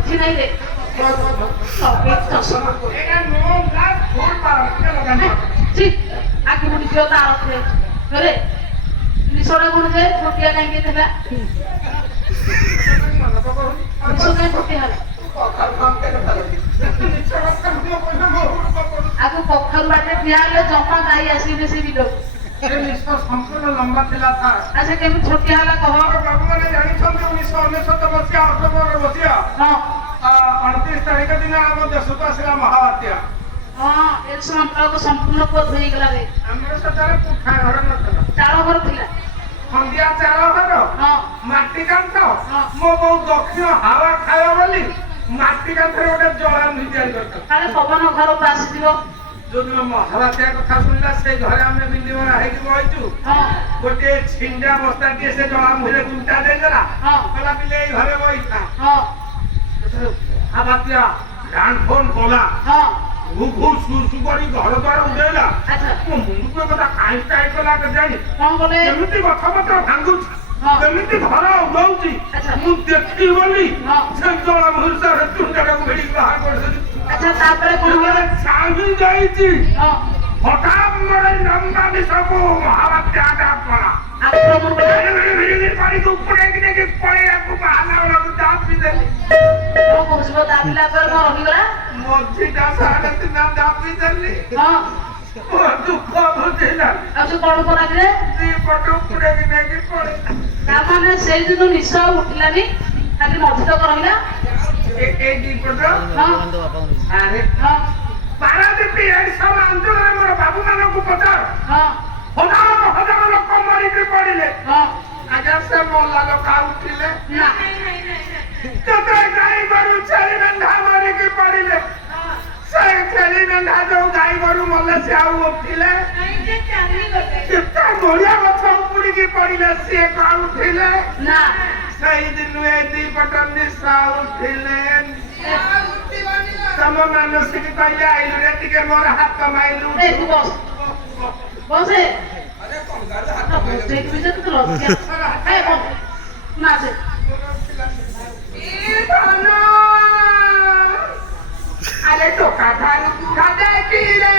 କିଛି ନାହିଁ ରେ ଆଖି ବୁଣି ଝିଅ ତାର ଘରେ ନିଶଟା କଣ ଯେ ଛୋଟିଆ କାହିଁକି ଥିଲା ନିଶ କାହିଁ ଛୋଟିଆ ହେଲା ଆଗ କଖାରୁ ବାଟେ ଠିଆ ହେଲେ ଜମା ଗାଈ ଆସିବେ ସେ ବିଲକୁ ସମ୍ପୂର୍ଣ୍ଣ ଲମ୍ବା ଥିଲା ଆଚ୍ଛା କେମିତି ଛୋଟିଆ ହେଲା କହ ବାବୁମାନେ ଜାଣିଛନ୍ତି 1999 ମସିହା ଅକ୍ଟୋବର ମସିହା 29 ତାରିଖ ଦିନ ଆମ ଦେଶକୁ ଆସିଲା ମହାବାତ୍ୟା ହଁ ଏ ସମ୍ପର୍କ ସମ୍ପୂର୍ଣ୍ଣ ପୋଧ ହେଇଗଲା ରେ ଆମର ସେଠାରେ କୋଠା ଘର ନଥିଲା ଚାଳ ଘର ଥିଲା ଖଣ୍ଡିଆ ଚାଳ ଘର ମାଟି କାନ୍ଥ ମୋ ବୋଉ ଦକ୍ଷିଣ ହାୱା ଖାଇବ ବୋଲି ମାଟି କାନ୍ଥରେ ଗୋଟେ ଜଳାଭୂମି ତିଆରି କରିଥିଲା କାଳେ ପବନ ଘରକୁ ଆସିଯିବ ଯୋଉଦିନ ମହାବାତ୍ୟା କଥା ଶୁଣିଲା ସେଇ ଘରେ ଆମେ ବିଲିମରା ହେଇକି ବଇଛୁ ଗୋଟିଏ ଛିଣ୍ଡା ବସ୍ତାଟିଏ ସେ ଜଳାଭୂମିରେ ଗୁଣ୍ଟା ଦେଇଦେଲା କହିଲା ବିଲେ ଏଇ ଘରେ ବଇଥା ମହାବାତ୍ୟା ଲ୍ୟାଣ୍ଡ ଫୋନ କଲା ଘୁ ଘୁ ସୁ କରି ଘର ଦ୍ୱାର ଉଡେଇଲା ମୋ ମୁଣ୍ଡକୁ ଏ କଥା କାହିଁ ଟାଇଟ୍ କଲା କେଜାଣି କେମିତି ଗଛପତ୍ର ଭାଙ୍ଗୁଛି କେମିତି ଘର ଉଡଉଛି ମୁଁ ଦେଖିବି ବୋଲି ସେ ଜଳାଭୂମି ଚୁଣ୍ଡାଟାକୁ ଭିଡ଼ିକି ବାହାର କରିଦେଲି ତାପରେ ଚାହିଁ ଯାଇଛି ହଠାତ୍ ମୋର ଲମ୍ବା ବିଷକୁ ମହାବାତ୍ୟା ଆଟାକ କଲା ଉପଡେଇକି ନେଇକି ପଳେଇବାକୁ ବାହାରିଲା ବେଳକୁ ଦାବି ଦେଲି ମଝିଟା ସାଢେ ତିନା ଦାବି ଦେଲି ଦୁଃଖ ବୁଝିଲା ଦିପଟ ଉପଡେଇକି ନେଇକି ପଳେଇଲା ତାମାନେ ସେଇଦିନ ନିଶା ଉଠିଲାନି ଖାଲି ମଝିଟା ରହିଲା এই দিপট আরে পারাদীপী এইসব অঞ্চলের মোর বাবু মানুষ পচার হাজার হাজার লোক মরিকি পড়িলে আগে সে মোল্লা লোক উঠিলে কেতে গাই গরু ছেড়ি মেন্ঢা মরিকি পড়িলে সে ছেড়ি মেন্ঢা যে গাই গরু মরলে সে উঠিলে কেতে নড়িয়া গছ উপুড়িকি পড়িলে সে উঠিলে না সেই দিন এই দিপট নিশা উঠিলে তম মানসিক কইলে আইলু রে টিকে মোর হাত কমাইলু বসে আরে কঙ্গাল হাত কমাইলু তুই বিজে তো লজ্জা এই বল নাচে ই ধন আরে তো কাঁধা কাঁধা কি রে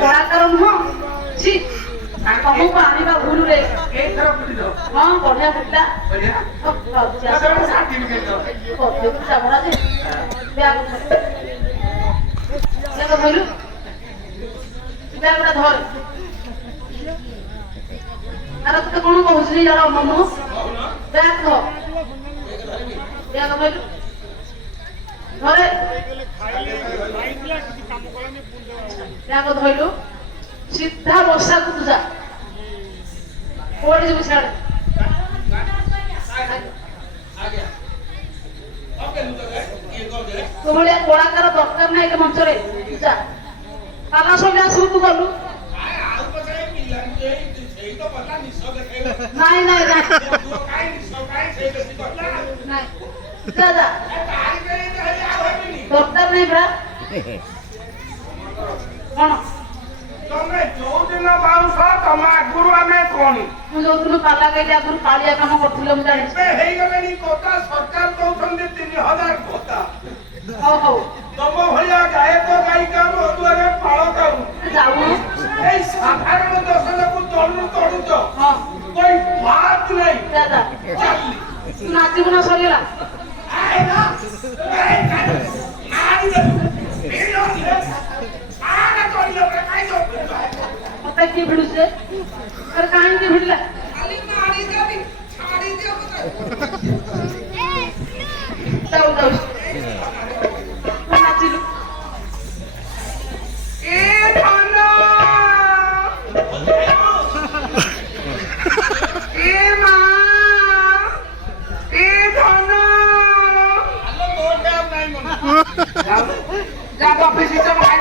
କଳାକାର ନୁହଁ ତମକୁ ଆଣିବା ଭୁଲରେ ହଁ ବଢିଆ ବୁଲିଲା ଧରିଲୁ ବ୍ୟାଗଟା ଧର ଆରେ ତତେ କଣ କହୁଛି ଯାର ମନ ବ୍ୟାଗ ଧର ব্যাগ ধইলু ধরে ব্যাগ ধইলু সিধা বসাকু তু যা কোড়ে যাবি ছাড় তো বলে কলাকার দরকার নাই এ মঞ্চরে যা কালা সঙ্গে আসু তু গলু নাই নাই নাই নাই যা যা দরকার নাই ব্রা কোন ତମେ ଯୋଉଦିନ ବାଉଁଶ ତମ ଆଗରୁ ଆମେ କଣ ମୁଁ ଯୋଉଦିନ ପାଲା ଗାଇଲି ଆଗରୁ କାଳିଆ କାମ କରୁଥିଲେ ମୁଁ ଜାଣିଛି ଏବେ ହେଇଗଲେଣି କୋଟା ସରକାର ଦଉଛନ୍ତି 3000 ଭତ୍ତା ହଉ ହଉ ତମ ଭଳିଆ ଗାୟକ ଗାୟିକା ମୋ ଦୁଆରେ ପାଳ କାଉ ଯାଉ ଏଇ ସାଧାରଣ ଦର୍ଶନକୁ ତଡୁଛ ହଁ કોઈ વાત નહીં ଯା ଯା ତୁ ନାଚିବୁ ନା ସରିଗଲା ମତେ କିଏ ଭିଡୁଛି ଆରେ କାହିଁକି ଭିଡିଲା ଯାଉ ଯାଉ ନାଚିଲୁ ଏ ଧନ ଏ ମା ଏ ଧନ ଯା ଅଫିସ ଖାଇ